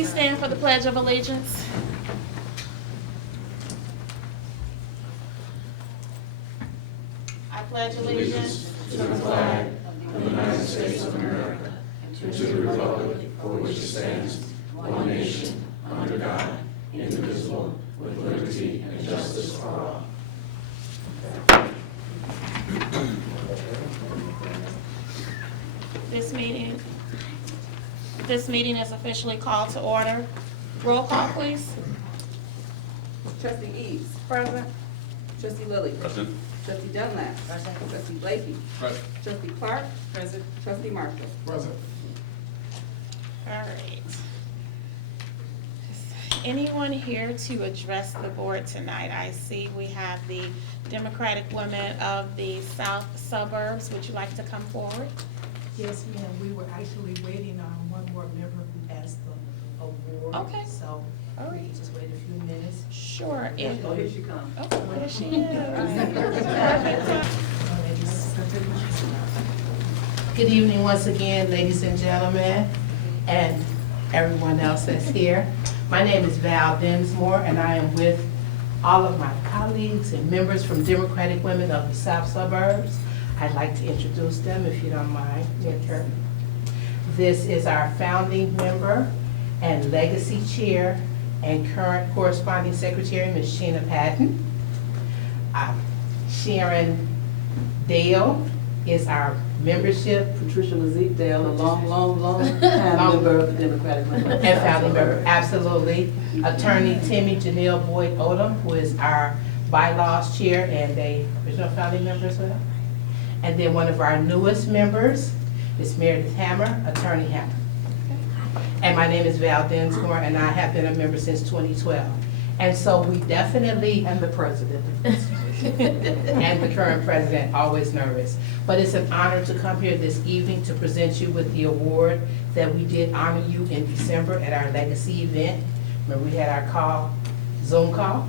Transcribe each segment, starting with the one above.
please stand for the Pledge of Allegiance? I pledge allegiance to the flag of the United States of America and to the republic for which it stands, one nation, under God, indivisible, with liberty and justice for all. This meeting is officially called to order. Roll call, please. Trustee Eads. Present. Trustee Lilly. Present. Trustee Dunlap. Present. Trustee Blakey. Present. Trustee Clark. Present. Trustee Marshall. Present. All right. Is anyone here to address the board tonight? I see we have the Democratic women of the South Suburbs. Would you like to come forward? Yes, ma'am, we were actually waiting on one more member who has the award. Okay. So All we right. can just wait a few minutes. Sure. Oh, here she comes. Oh, there she is. Good evening once again, ladies and gentlemen, and everyone else that's here. My name is Val Dinsmore, and I am with all of my colleagues and members from Democratic Women of the South Suburbs. I'd like to introduce them, if you don't mind, Minister. This is our founding member and legacy chair and current corresponding secretary, Ms. Sheena Patton. Sharon Dale is our membership Patricia Mazik Dale, a long time member of the Democratic Women. and founding member, absolutely. Attorney Timmy Janelle Boyd Odom, who is our bylaws chair and a original founding member as well. And then one of our newest members is Meredith Hammer, Attorney Hammer. And my name is Val Dinsmore, and I have been a member since 2012. And so we definitely, And the president. and the current president, always nervous. But it's an honor to come here this evening to present you with the award that we did honor you in December at our legacy event. Remember, we had our Zoom call?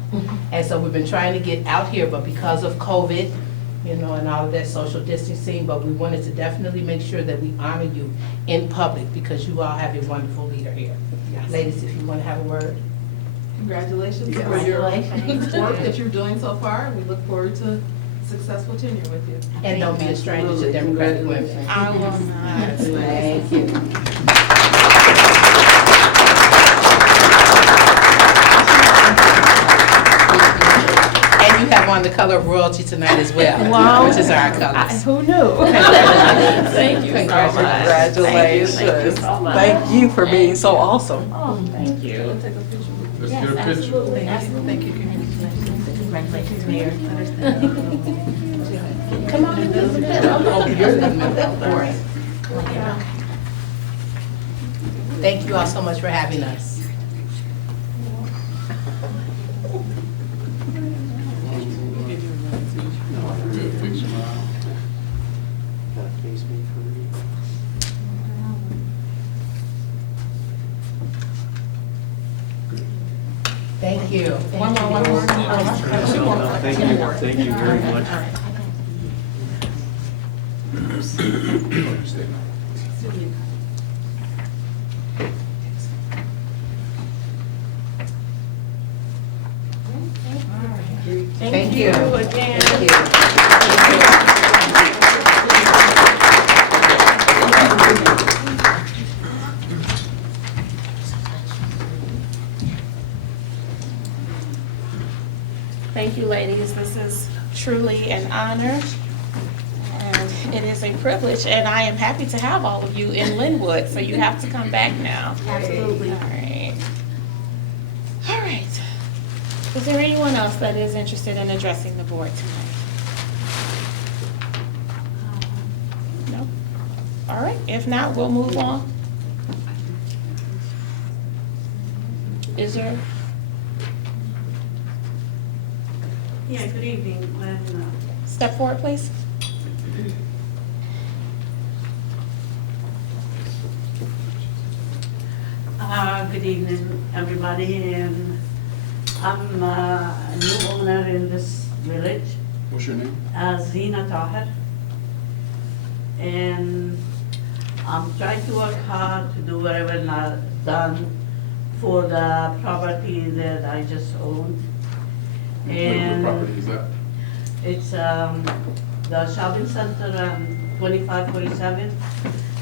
And so we've been trying to get out here, but because of COVID, you know, and all of that social distancing, but we wanted to definitely make sure that we honor you in public because you all have a wonderful leader here. Ladies, if you want to have a word. Congratulations Yes. for your work that you're doing so far, and we look forward to successful tenure with you. And don't be a stranger to Democratic women. I will not. Thank you. And you have on the color of royalty tonight as well, Wow. which is our colors. Who knew? Thank you so much. Congratulations. Thank you so much. Thank you for being so awesome. Oh, thank you. Let's Yes, get a picture. absolutely, absolutely. Thank you. Congratulations, Mayor. Come on. Oh, you're the member, of course. Thank you all so much for having us. Thank you. One more. Thank you very much. Thank you. Again. Thank you. Thank you, ladies. This is truly an honor, and it is a privilege, and I am happy to have all of you in Lynwood, so you have to come back now. Absolutely. All right. All right. Is there anyone else that is interested in addressing the board tonight? No? All right. If not, we'll move on. Is there? Yeah, good evening. Step forward, please. Good evening, everybody. And I'm a new owner in this village, What's your name? Zina Taher. And I'm trying to work hard to do whatever not done for the property that I just owned. What And property is that? it's the shopping center, 2547,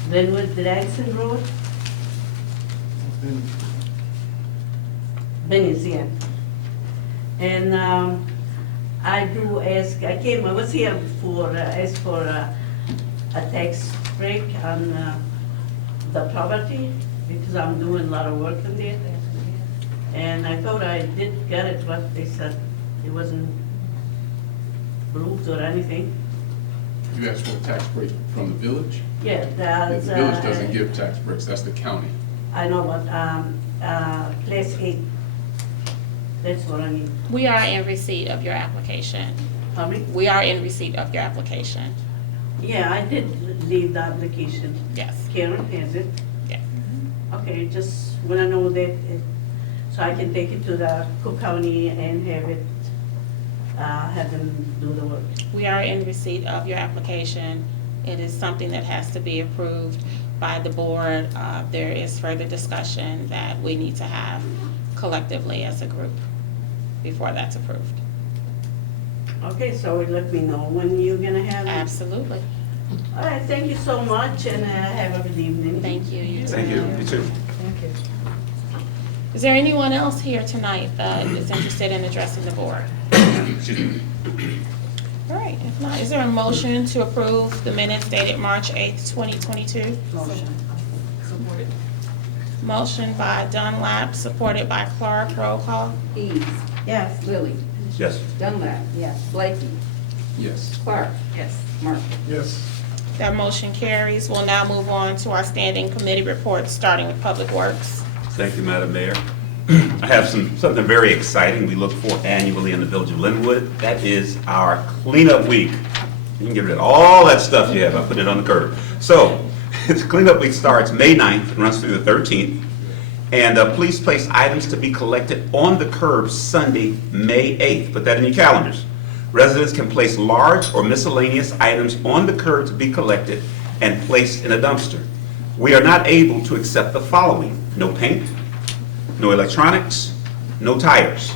Lynwood, Jackson Road. Venice, yeah. And I was here for, ask for a tax break on the property because I'm doing a lot of work on it. And I thought I did get it, but they said it wasn't approved or anything. You asked for a tax break from the village? Yeah, The that's. village doesn't give tax breaks, that's the county. I know, but place 8. That's what I need. We are in receipt of your application. Sorry? We are in receipt of your application. Yeah, I did leave the application. Yes. Karen has it. Yes. Okay, just wanna know that, so I can take it to the Cook County and have them do the work. We are in receipt of your application. It is something that has to be approved by the board. There is further discussion that we need to have collectively as a group before that's approved. Okay, so let me know when you're gonna have it. Absolutely. All right, thank you so much and have a good evening. Thank you. You too. Thank you. You too. Thank you. Is there anyone else here tonight that is interested in addressing the board? Excuse me. All right, if not, is there a motion to approve the minutes dated March 8th, 2022? Supported. Motion by Dunlap, supported by Clark. Roll call. Eads. Yes. Lily. Yes. Dunlap. Yes. Blakey. Yes. Clark. Yes. Martin. Yes. That motion carries. We'll now move on to our standing committee reports, starting with Public Works. Thank you, Madam Mayor. I have something very exciting we look for annually in the village of Lynwood. That is our cleanup week. You can get rid of all that stuff you have. I put it on the curb. So, cleanup week starts May 9th and runs through the 13th. And please place items to be collected on the curb Sunday, May 8th. Put that in your calendars. Residents can place large or miscellaneous items on the curb to be collected and placed in a dumpster. We are not able to accept the following: no paint, no electronics, no tires.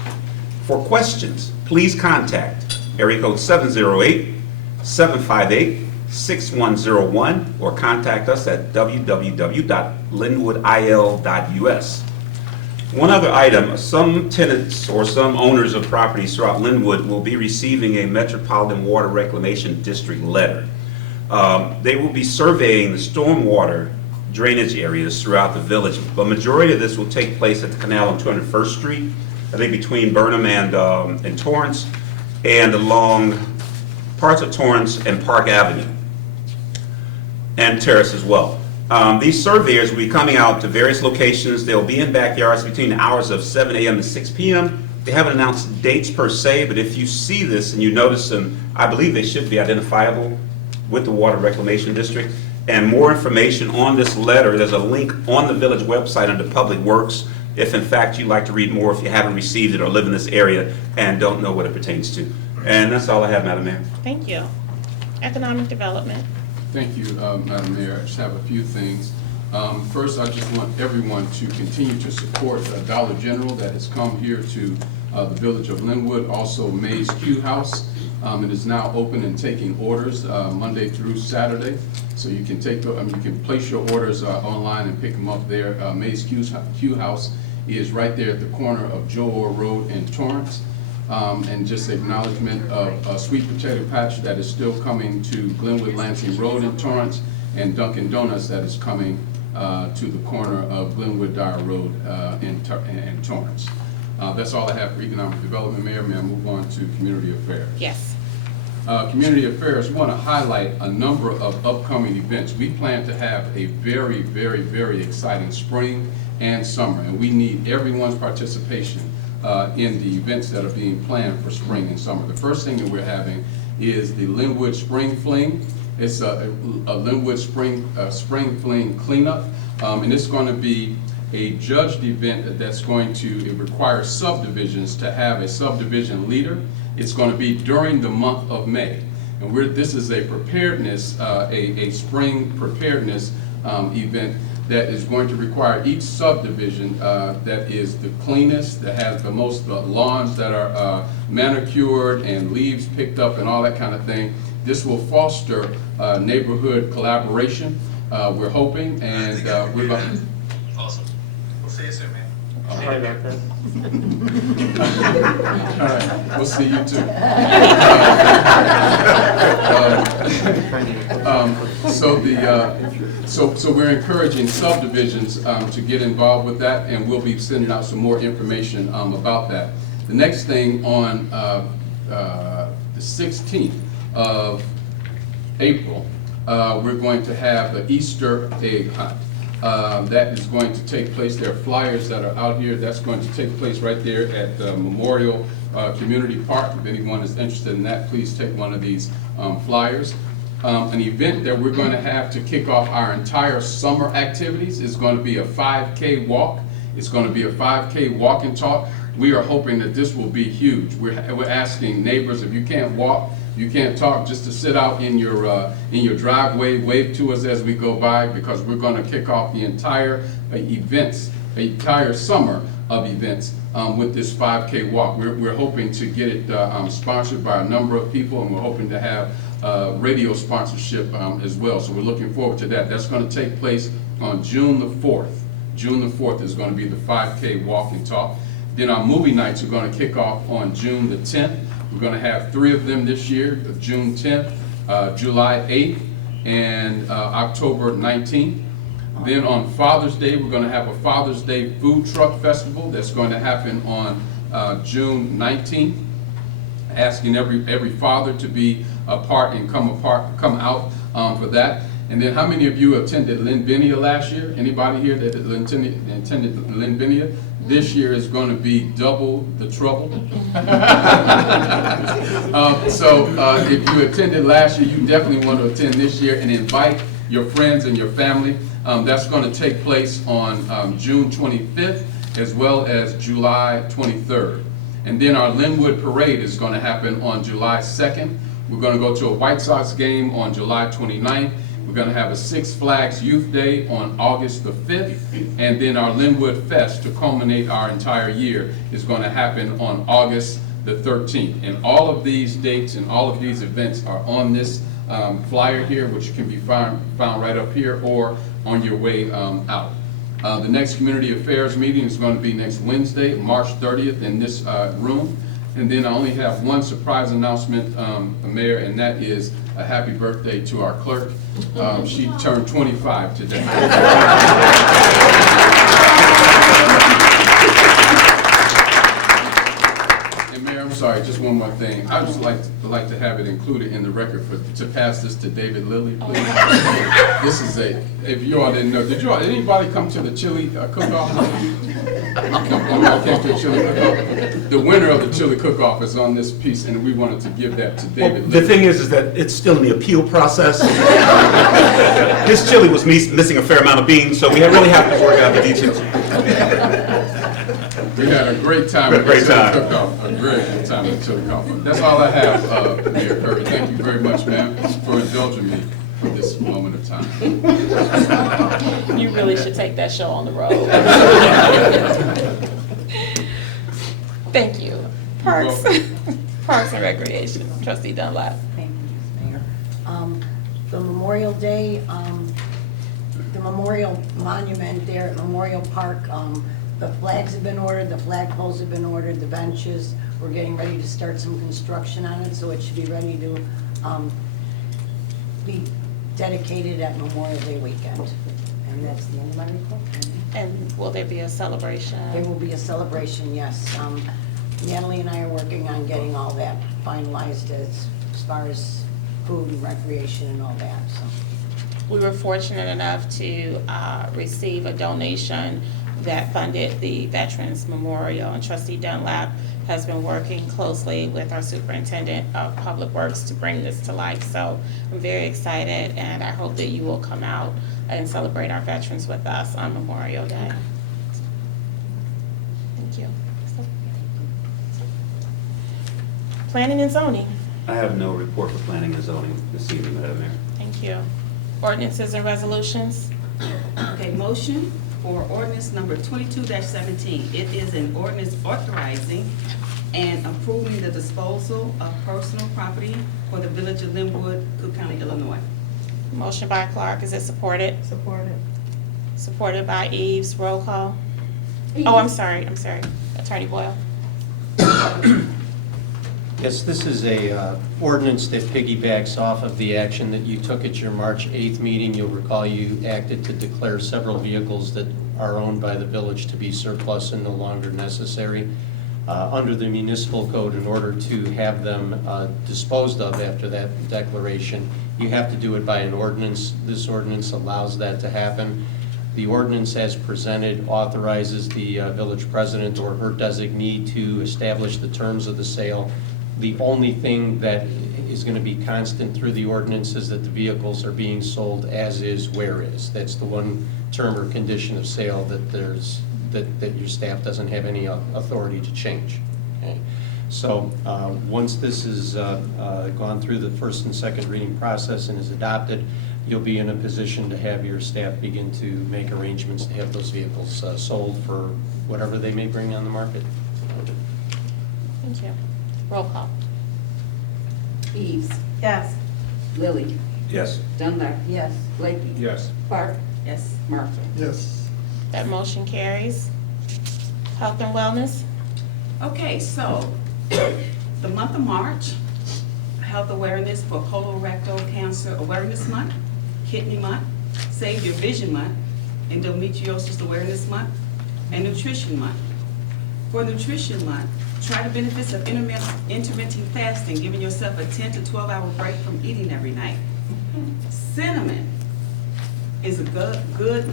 For questions, please contact area code 708-758-6101 or contact us at www.lynwoodil.us. One other item, some tenants or some owners of properties throughout Lynwood will be receiving a Metropolitan Water Reclamation District letter. They will be surveying the stormwater drainage areas throughout the village. The majority of this will take place at the canal on 201st Street, I think between Burnham and Torrance, and along parts of Torrance and Park Avenue, and Terrace as well. These surveyors will be coming out to various locations. They'll be in backyards between the hours of 7 a.m. to 6 p.m. They haven't announced dates per se, but if you see this and you notice them, I believe they should be identifiable with the Water Reclamation District. And more information on this letter, there's a link on the village website under Public Works, if in fact you'd like to read more, if you haven't received it or live in this area and don't know what it pertains to. And that's all I have, Madam Mayor. Thank you. Economic Development. Thank you, Madam Mayor. I just have a few things. First, I just want everyone to continue to support Dollar General that has come here to the village of Lynwood. Also, May's Q House. It is now open and taking orders Monday through Saturday. So you can you can place your orders online and pick them up there. May's Q House is right there at the corner of Joe Orr Road and Torrance. And just acknowledgement of a sweet potato patch that is still coming to Glenwood Lansing Road in Torrance, and Dunkin' Donuts that is coming to the corner of Glenwood Dyer Road in Torrance. That's all I have for economic development, Mayor. May I move on to community affairs? Yes. Community affairs, we want to highlight a number of upcoming events. We plan to have a very, very, very exciting spring and summer, and we need everyone's participation in the events that are being planned for spring and summer. The first thing that we're having is the Lynwood Spring Fling. It's a Lynwood Spring Fling cleanup, and it's going to be a judged event that's going to require subdivisions to have a subdivision leader. It's going to be during the month of May, and this is a preparedness, a spring preparedness event that is going to require each subdivision that is the cleanest, that has the most lawns that are manicured and leaves picked up and all that kind of thing. This will foster neighborhood collaboration, we're hoping, and we're going to... Awesome. We'll see you soon, man. Sorry about that. All right, we'll see you too. So we're encouraging subdivisions to get involved with that, and we'll be sending out some more information about that. The next thing on the 16th of April, we're going to have the Easter egg hunt. That is going to take place. There are flyers that are out here. That's going to take place right there at the Memorial Community Park. If anyone is interested in that, please take one of these flyers. An event that we're going to have to kick off our entire summer activities is going to be a 5K walk. It's going to be a 5K walk and talk. We are hoping that this will be huge. We're asking neighbors, if you can't walk, you can't talk, just to sit out in your driveway, wave to us as we go by, because we're going to kick off the entire entire summer of events with this 5K walk. We're hoping to get it sponsored by a number of people, and we're hoping to have radio sponsorship as well. So we're looking forward to that. That's going to take place on June the 4th. June the 4th is going to be the 5K walk and talk. Then our movie nights are going to kick off on June the 10th. We're going to have 3 of them this year, June 10th, July 8th, and October 19th. Then on Father's Day, we're going to have a Father's Day food truck festival that's going to happen on June 19th. Asking every father to be a part and come out for that. And then how many of you attended Lynwood last year? Anybody here that attended Lynwood? This year is going to be double the trouble. So if you attended last year, you definitely want to attend this year and invite your friends and your family. That's going to take place on June 25th as well as July 23rd. And then our Lynwood Parade is going to happen on July 2nd. We're going to go to a White Sox game on July 29th. We're going to have a Six Flags Youth Day on August the 5th. And then our Lynwood Fest, to culminate our entire year, is going to happen on August the 13th. And all of these dates and all of these events are on this flyer here, which can be found right up here or on your way out. The next Community Affairs meeting is going to be next Wednesday, March 30th, in this room. And then I only have one surprise announcement, Mayor, and that is a happy birthday to our clerk. She turned 25 today. And Mayor, I'm sorry, just one more thing. I'd just like to have it included in the record to pass this to David Lilly, please. This is if you all didn't know, did anybody come to the chili cook-off? The winner of the chili cook-off is on this piece, and we wanted to give that to David. The thing is that it's still in the appeal process. This chili was missing a fair amount of beans, so we really have to work out the details. We had a great time at the chili cook-off. A great time at the chili cook-off. That's all I have, Mayor Curry. Thank you very much, ma'am, for indulging me for this moment of time. You really should take that show on the road. Thank you. Parks and Recreation, Trustee Dunlap. Thank you, Mayor. The Memorial Day, the Memorial Monument there at Memorial Park, the flags have been ordered, the flagpoles have been ordered, the benches. We're getting ready to start some construction on it, so it should be ready to be dedicated at Memorial Day weekend. And that's the end of my report. And will there be a celebration? There will be a celebration, yes. Natalie and I are working on getting all that finalized as far as food and recreation and all that, so. We were fortunate enough to receive a donation that funded the Veterans Memorial, and Trustee Dunlap has been working closely with our Superintendent of Public Works to bring this to life. So I'm very excited, and I hope that you will come out and celebrate our veterans with us on Memorial Day. Thank you. Planning and zoning. I have no report for planning and zoning this evening, Madam Mayor. Thank you. Ordinances and resolutions. Okay, motion for ordinance number 22-17. It is an ordinance authorizing and approving the disposal of personal property for the village of Lynwood, Cook County, Illinois. Motion by Clark, is it supported? Supported. Supported by Eves, roll call. Oh, I'm sorry, Attorney Boyle. Yes, this is a ordinance that piggybacks off of the action that you took at your March 8th meeting. You'll recall you acted to declare several vehicles that are owned by the village to be surplus and no longer necessary. Under the municipal code, in order to have them disposed of after that declaration, you have to do it by an ordinance. This ordinance allows that to happen. The ordinance as presented authorizes the village president or her designee to establish the terms of the sale. The only thing that is going to be constant through the ordinance is that the vehicles are being sold as is, where is. That's the one term or condition of sale that your staff doesn't have any authority to change. Okay? So once this is gone through the first and second reading process and is adopted, you'll be in a position to have your staff begin to make arrangements to have those vehicles sold for whatever they may bring on the market. Thank you. Roll call. Eves. Yes. Lily. Yes. Dunlap. Yes. Blakey. Yes. Clark. Yes. Marshall. Yes. That motion carries. Health and wellness. Okay, so the month of March, Health Awareness for Colorectal Cancer Awareness Month, Kidney Month, Save Your Vision Month, Endometriosis Awareness Month, and Nutrition Month. For Nutrition Month, try the benefits of intermittent fasting, giving yourself a 10 to 12 hour break from eating every night. Cinnamon is a good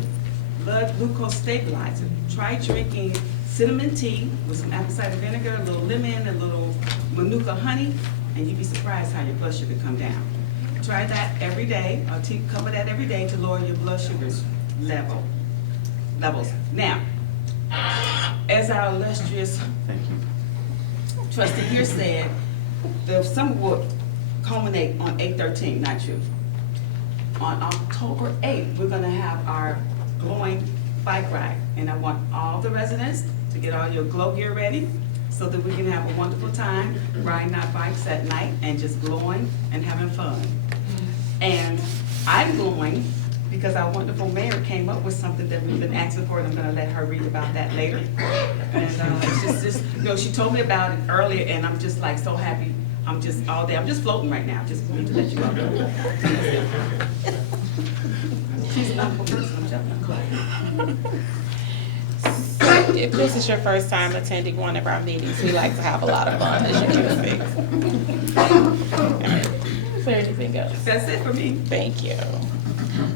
blood glucose stabilizer. Try drinking cinnamon tea with some apple cider vinegar, a little lemon, a little manuka honey, and you'd be surprised how your blood sugar come down. Try that every day, or cup of that every day to lower your blood sugars levels. Now, as our illustrious trustee here said, the summer will culminate on 8/13, not you. On October 8th, we're gonna have our glowing bike ride, and I want all the residents to get all your glow gear ready so that we can have a wonderful time riding our bikes at night and just glowing and having fun. And I'm glowing because our wonderful mayor came up with something that we've been asking for, and I'm gonna let her read about that later. And it's just, you know, she told me about it earlier, and I'm just like so happy. I'm just all day, I'm just floating right now, just need to let you know. She's not a person, I'm jumping. If this is your first time attending one of our meetings, we like to have a lot of fun, as you can see. All right. Is there anything else? That's it for me. Thank you.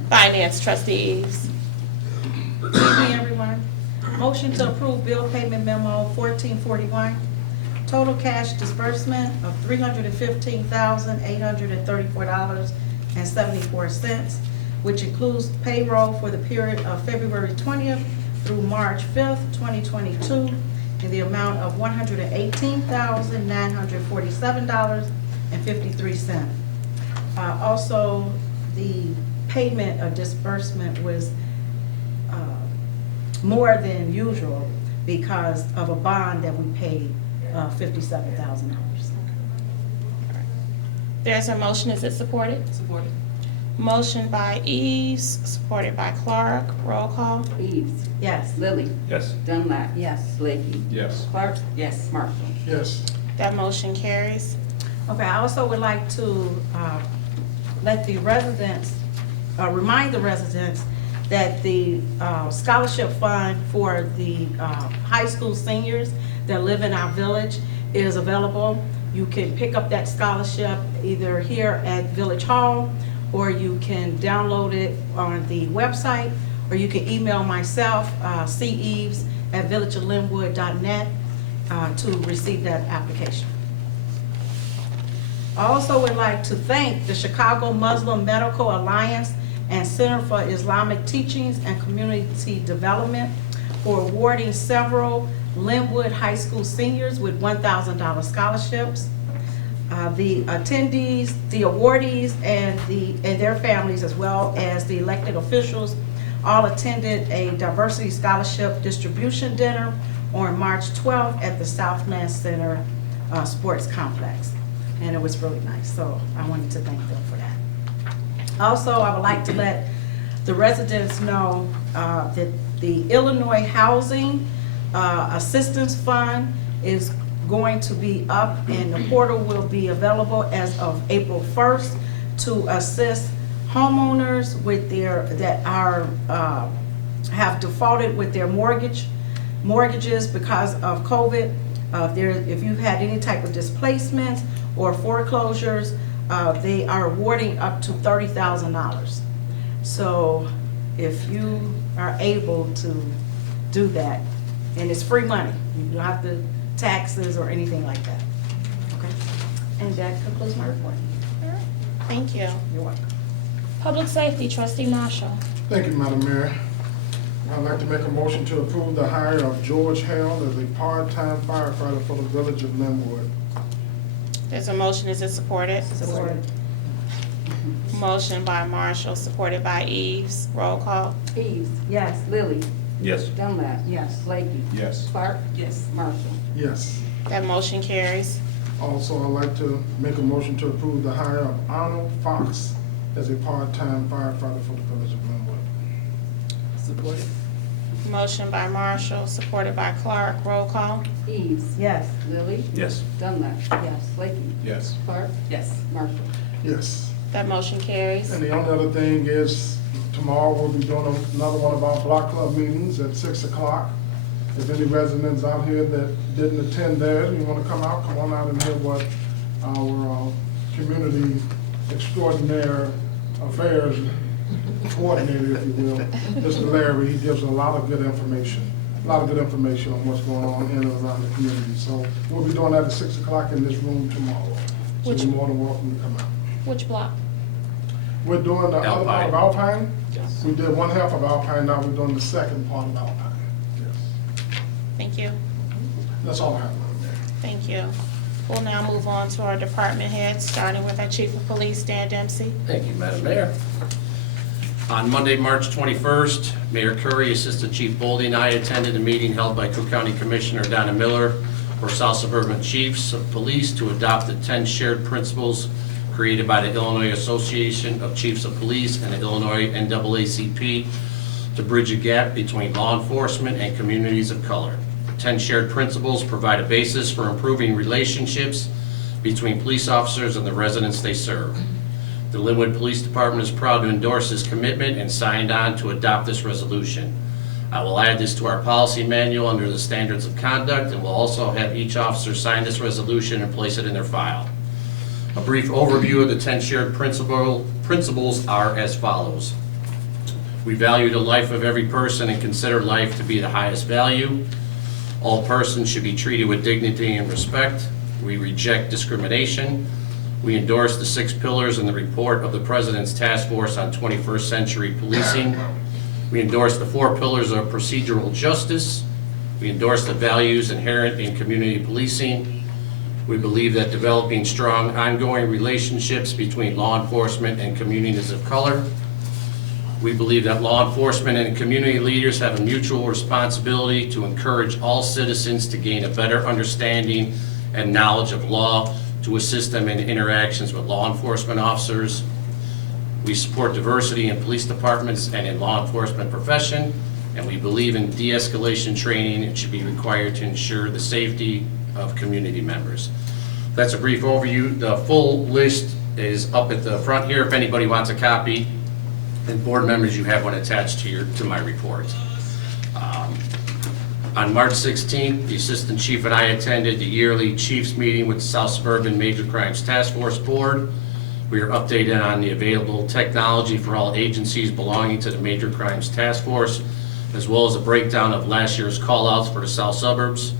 Finance, trustee Eves. Good evening, everyone. Motion to approve bill payment memo 1441. Total cash disbursement of $315,834.74, which includes payroll for the period of February 20th through March 5th, 2022, in the amount of $118,947.53. Also, the payment of disbursement was more than usual because of a bond that we paid, $57,000. There's a motion, is it supported? Supported. Motion by Eves, supported by Clark, roll call. Eves. Yes. Lily. Yes. Dunlap. Yes. Blakey. Yes. Clark. Yes. Marshall. Yes. That motion carries. Okay, I also would like to let the residents, remind the residents that the scholarship fund for the high school seniors that live in our village is available. You can pick up that scholarship either here at Village Hall, or you can download it on the website, or you can email myself, ceves@villageoflinwood.net, to receive that application. I also would like to thank the Chicago Muslim Medical Alliance and Center for Islamic Teachings and Community Development for awarding several Lynwood High School seniors with $1,000 scholarships. The attendees, the awardees, and their families, as well as the elected officials, all attended a diversity scholarship distribution dinner on March 12th at the Southland Center Sports Complex. And it was really nice, so I wanted to thank them for that. Also, I would like to let the residents know that the Illinois Housing Assistance Fund is going to be up, and the portal will be available as of April 1st to assist homeowners with have defaulted with their mortgages because of COVID. If you've had any type of displacements or foreclosures, they are awarding up to $30,000. So if you are able to do that, and it's free money, you don't have to taxes or anything like that. Okay, and that concludes my report. Thank you. You're welcome. Public Safety, Trustee Marshall. Thank you, Madam Mayor. I'd like to make a motion to approve the hire of George Hale as a part-time firefighter for the village of Lynwood. There's a motion, is it supported? Supported. Motion by Marshall, supported by Eves. Roll call. Eves. Yes. Lily. Yes. Dunlap. Yes. Blakey. Yes. Clark. Yes. Marshall. Yes. That motion carries. Also, I'd like to make a motion to approve the hire of Arnold Fox as a part-time firefighter for the village of Lynwood. Supported. Motion by Marshall, supported by Clark. Roll call. Eves. Yes. Lily. Yes. Dunlap. Yes. Blakey. Yes. Clark. Yes. Marshall. Yes. That motion carries. And the only other thing is, tomorrow we'll be doing another one of our block club meetings at 6 o'clock. If any residents out here that didn't attend theirs, you want to come on out and hear what our community extraordinaire affairs coordinator, if you will, Mr. Larry, he gives a lot of good information on what's going on in and around the community. So we'll be doing that at 6 o'clock in this room tomorrow. So Which- you're more than welcome to come out. Which block? We're doing the other part of Alpine. Yes. We did one half of Alpine, now we're doing the second part of Alpine. Yes. Thank you. That's all I have, Madam Mayor. Thank you. We'll now move on to our department heads, starting with our Chief of Police, Dan Dempsey. Thank you, Madam Mayor. On Monday, March 21st, Mayor Curry, Assistant Chief Boldy, and I attended a meeting held by Cook County Commissioner Donna Miller for South Suburban Chiefs of Police to adopt the 10 shared principles created by the Illinois Association of Chiefs of Police and the Illinois NAACP to bridge a gap between law enforcement and communities of color. 10 shared principles provide a basis for improving relationships between police officers and the residents they serve. The Lynwood Police Department is proud to endorse this commitment and signed on to adopt this resolution. I will add this to our policy manual under the standards of conduct, and will also have each officer sign this resolution and place it in their file. A brief overview of the 10 shared principles are as follows. We value the life of every person and consider life to be the highest value. All persons should be treated with dignity and respect. We reject discrimination. We endorse the 6 pillars in the report of the President's Task Force on 21st Century Policing. We endorse the 4 pillars of procedural justice. We endorse the values inherent in community policing. We believe that developing strong ongoing relationships between law enforcement and communities of color. We believe that law enforcement and community leaders have a mutual responsibility to encourage all citizens to gain a better understanding and knowledge of law to assist them in interactions with law enforcement officers. We support diversity in police departments and in law enforcement profession, and we believe in de-escalation training. It should be required to ensure the safety of community members. That's a brief overview. The full list is up at the front here if anybody wants a copy. And board members, you have one attached to my report. On March 16th, the Assistant Chief and I attended the yearly Chiefs meeting with the South Suburban Major Crimes Task Force Board. We are updated on the available technology for all agencies belonging to the Major Crimes Task Force, as well as a breakdown of last year's call-outs for the South Suburbs.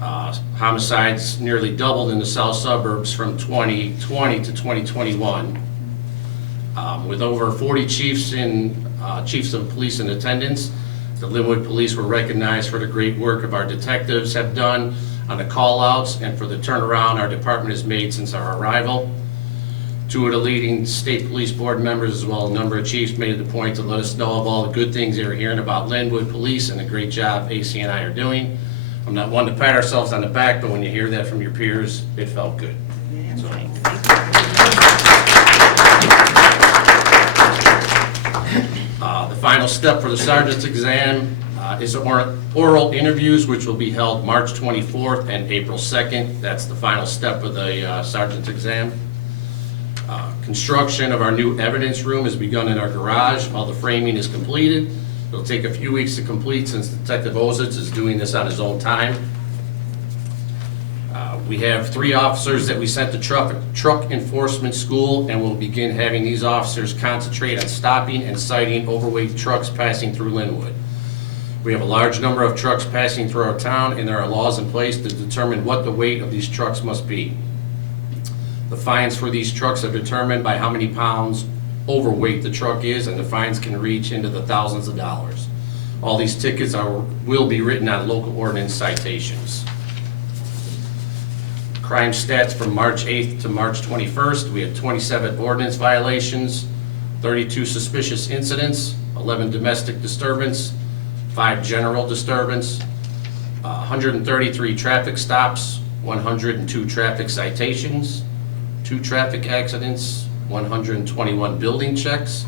Homicides nearly doubled in the South Suburbs from 2020 to 2021. With over 40 chiefs of police in attendance, the Lynwood Police were recognized for the great work of our detectives have done on the call-outs and for the turnaround our department has made since our arrival. Two of the leading state police board members, as well as a number of chiefs, made it a point to let us know of all the good things they were hearing about Lynwood Police and the great job AC and I are doing. I'm not one to pat ourselves on the back, but when you hear that from your peers, it felt good. The final step for the sergeant's exam is oral interviews, which will be held March 24th and April 2nd. That's the final step of the sergeant's exam. Construction of our new evidence room has begun in our garage. All the framing is completed. It'll take a few weeks to complete since Detective Ozitz is doing this on his own time. We have 3 officers that we sent to truck enforcement school, and we'll begin having these officers concentrate on stopping and citing overweight trucks passing through Lynwood. We have a large number of trucks passing through our town, and there are laws in place to determine what the weight of these trucks must be. The fines for these trucks are determined by how many pounds overweight the truck is, and the fines can reach into the thousands of dollars. All these tickets will be written on local ordinance citations. Crime stats from March 8th to March 21st, we had 27 ordinance violations, 32 suspicious incidents, 11 domestic disturbance, 5 general disturbance, 133 traffic stops, 102 traffic citations, 2 traffic accidents, 121 building checks,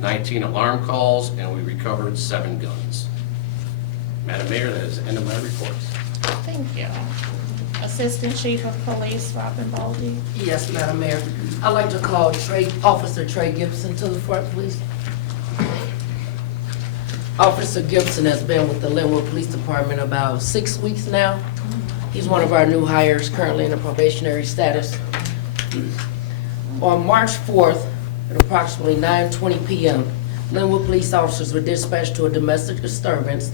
19 alarm calls, and we recovered 7 guns. Madam Mayor, that is the end of my report. Thank you. Assistant Chief of Police, Robin Baldy. Yes, Madam Mayor. I'd like to call Officer Trey Gibson to the front, please. Officer Gibson has been with the Lynwood Police Department about 6 weeks now. He's one of our new hires, currently in a probationary status. On March 4th, at approximately 9:20 p.m., Lynwood police officers were dispatched to a domestic disturbance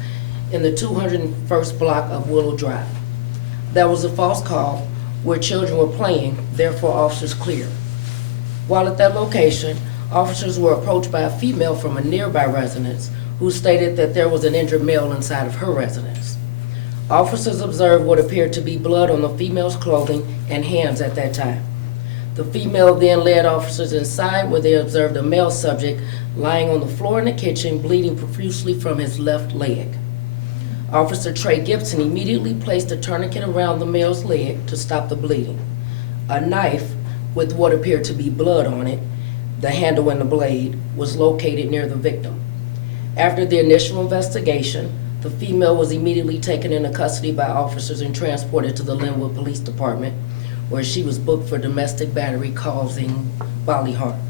in the 201st block of Willow Drive. That was a false call where children were playing, therefore officers cleared. While at that location, officers were approached by a female from a nearby residence who stated that there was an injured male inside of her residence. Officers observed what appeared to be blood on the female's clothing and hands at that time. The female then led officers inside where they observed a male subject lying on the floor in the kitchen, bleeding profusely from his left leg. Officer Trey Gibson immediately placed a tourniquet around the male's leg to stop the bleeding. A knife with what appeared to be blood on it, the handle and the blade, was located near the victim. After the initial investigation, the female was immediately taken into custody by officers and transported to the Lynwood Police Department, where she was booked for domestic battery causing bodily harm.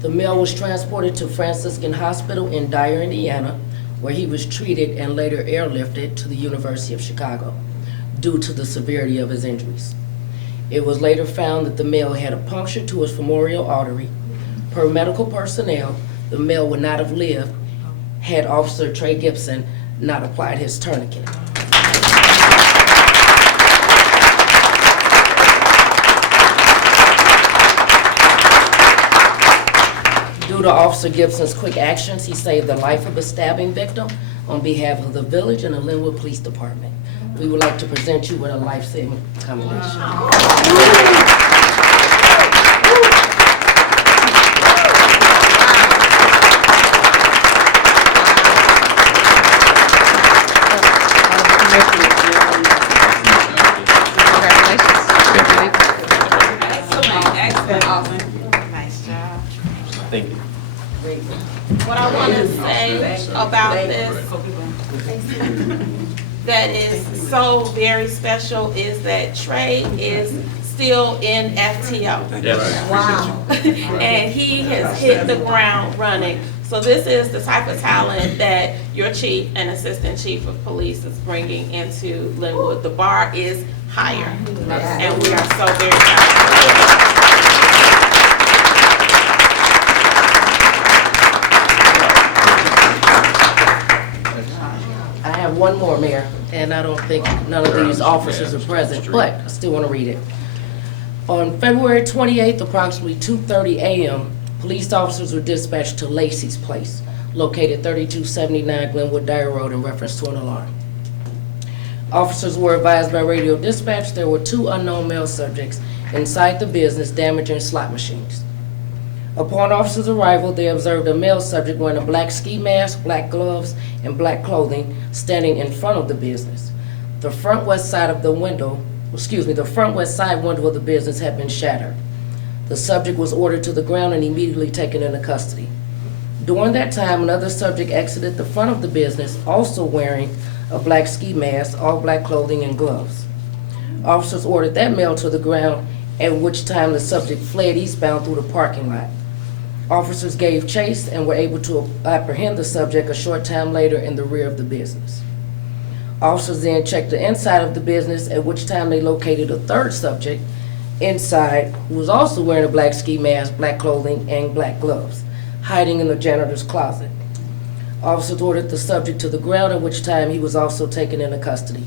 The male was transported to Franciscan Hospital in Dyer, Indiana, where he was treated and later airlifted to the University of Chicago due to the severity of his injuries. It was later found that the male had a puncture to his femoral artery. Per medical personnel, the male would not have lived had Officer Trey Gibson not applied his tourniquet. Due to Officer Gibson's quick actions, he saved the life of a stabbing victim on behalf of the village and the Lynwood Police Department. We would like to present you with a life-saving commendation. Excellent, awesome. Nice job. Thank you. What I want to say about this that is so very special is that Trey is still in FTO. Yes. Wow. And he has hit the ground running. So this is the type of talent that your chief and assistant chief of police is bringing into Lynwood. The bar is higher, and we are so very proud. I have one more, Mayor, and I don't think none of these officers are present, but I still want to read it. On February 28th, approximately 2:30 a.m., police officers were dispatched to Lacey's place, located 3279 Glenwood Dyer Road, in reference to an alarm. Officers were advised by radio dispatch there were 2 unknown male subjects inside the business, damaging slot machines. Upon officers' arrival, they observed a male subject wearing a black ski mask, black gloves, and black clothing standing in front of the business. The front west side window of the business had been shattered. The subject was ordered to the ground and immediately taken into custody. During that time, another subject exited the front of the business, also wearing a black ski mask, all black clothing, and gloves. Officers ordered that male to the ground, at which time the subject fled eastbound through the parking lot. Officers gave chase and were able to apprehend the subject a short time later in the rear of the business. Officers then checked the inside of the business, at which time they located a third subject inside who was also wearing a black ski mask, black clothing, and black gloves, hiding in the janitor's closet. Officers ordered the subject to the ground, at which time he was also taken into custody.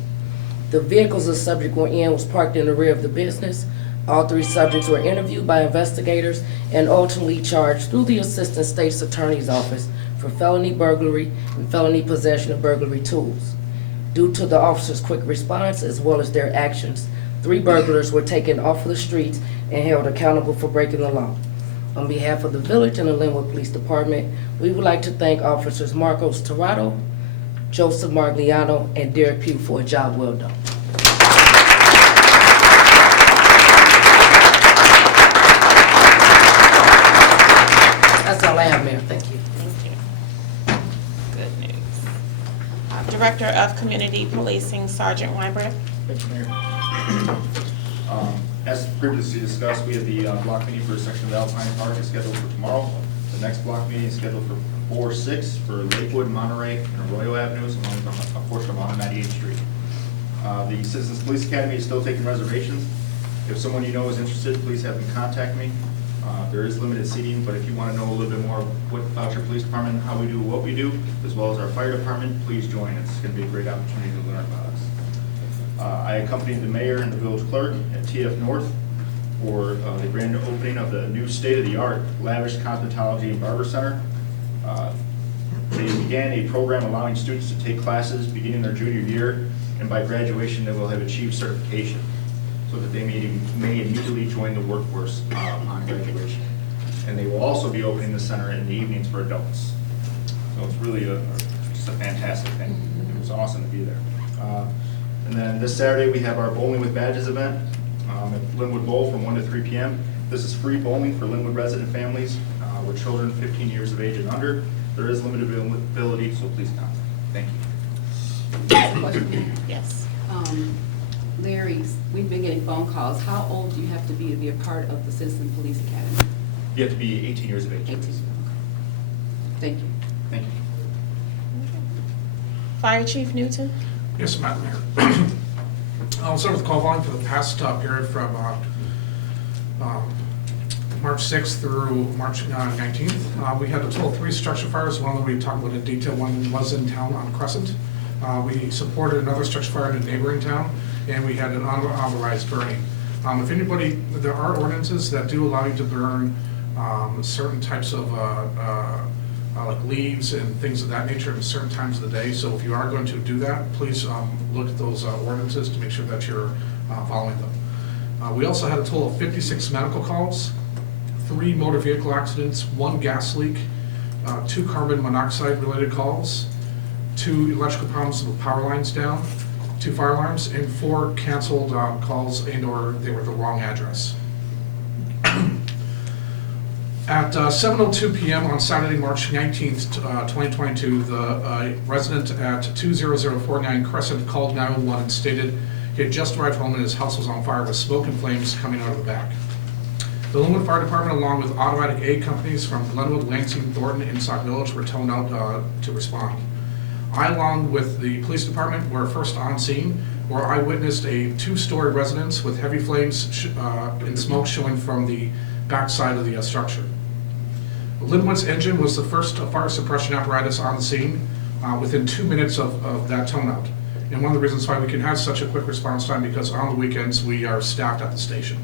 The vehicles the subject were in was parked in the rear of the business. All three subjects were interviewed by investigators and ultimately charged through the Assistant State's Attorney's Office for felony burglary and felony possession of burglary tools. Due to the officers' quick response as well as their actions, 3 burglars were taken off of the streets and held accountable for breaking the law. On behalf of the village and the Lynwood Police Department, we would like to thank Officers Marcos Torrado, Joseph Margliano, and Derek Pugh for a job well done. That's all I have, Mayor. Thank you. Thank you. Good news. Director of Community Policing, Sergeant Weinberg. Thank you, Mayor. As previously discussed, we have the block meeting for a section of Alpine Park is scheduled for tomorrow. The next block meeting is scheduled for 4/6 for Lakewood, Monterey, and Arroyo Avenues, along with a portion of 198th Street. The Citizens Police Academy is still taking reservations. If someone you know is interested, please have them contact me. There is limited seating, but if you want to know a little bit more about your police department, how we do what we do, as well as our fire department, please join. It's going to be a great opportunity to learn about us. I accompanied the mayor and the village clerk at TF North for the grand opening of the new state-of-the-art lavish cosmetology and barber center. They began a program allowing students to take classes beginning their junior year, and by graduation they will have achieved certification so that they may immediately join the workforce on graduation. And they will also be opening the center in the evenings for adults. So it's really just a fantastic thing. It was awesome to be there. And then this Saturday, we have our Bowling with Badges event at Lynwood Bowl from 1 to 3 p.m. This is free bowling for Lynwood resident families with children 15 years of age and under. There is limited availability, so please contact. Thank you. Yes. Larry, we've been getting phone calls. How old do you have to be a part of the Citizen Police Academy? You have to be 18 years of age. 18. Thank you. Thank you. Fire Chief Newton. Yes, Madam Mayor. I'll start with the call volume for the past period from March 6th through March 19th. We had a total of 3 structure fires. One of them we talked about in detail. One was in town on Crescent. We supported another structure fire in a neighboring town, and we had an unauthorized burning. If anybody, there are ordinances that do allow you to burn certain types of like leaves and things of that nature at certain times of the day. So if you are going to do that, please look at those ordinances to make sure that you're following them. We also had a total of 56 medical calls, 3 motor vehicle accidents, 1 gas leak, 2 carbon monoxide related calls, 2 electrical problems with power lines down, 2 fire alarms, and 4 canceled calls and/or they were the wrong address. At 7:02 p.m. on Saturday, March 19th, 2022, the resident at 20049 Crescent called 911 and stated he had just arrived home and his house was on fire with smoke and flames coming out of the back. The Lynwood Fire Department, along with automatic aid companies from Glenwood, Lansing, Thornton, and Sauk Village, were told out to respond. I, along with the police department, were first on scene, where I witnessed a 2-story residence with heavy flames and smoke showing from the back side of the structure. Lynwood's engine was the first fire suppression apparatus on the scene within 2 minutes of that turnout. And one of the reasons why we can have such a quick response time because on the weekends we are staffed at the station.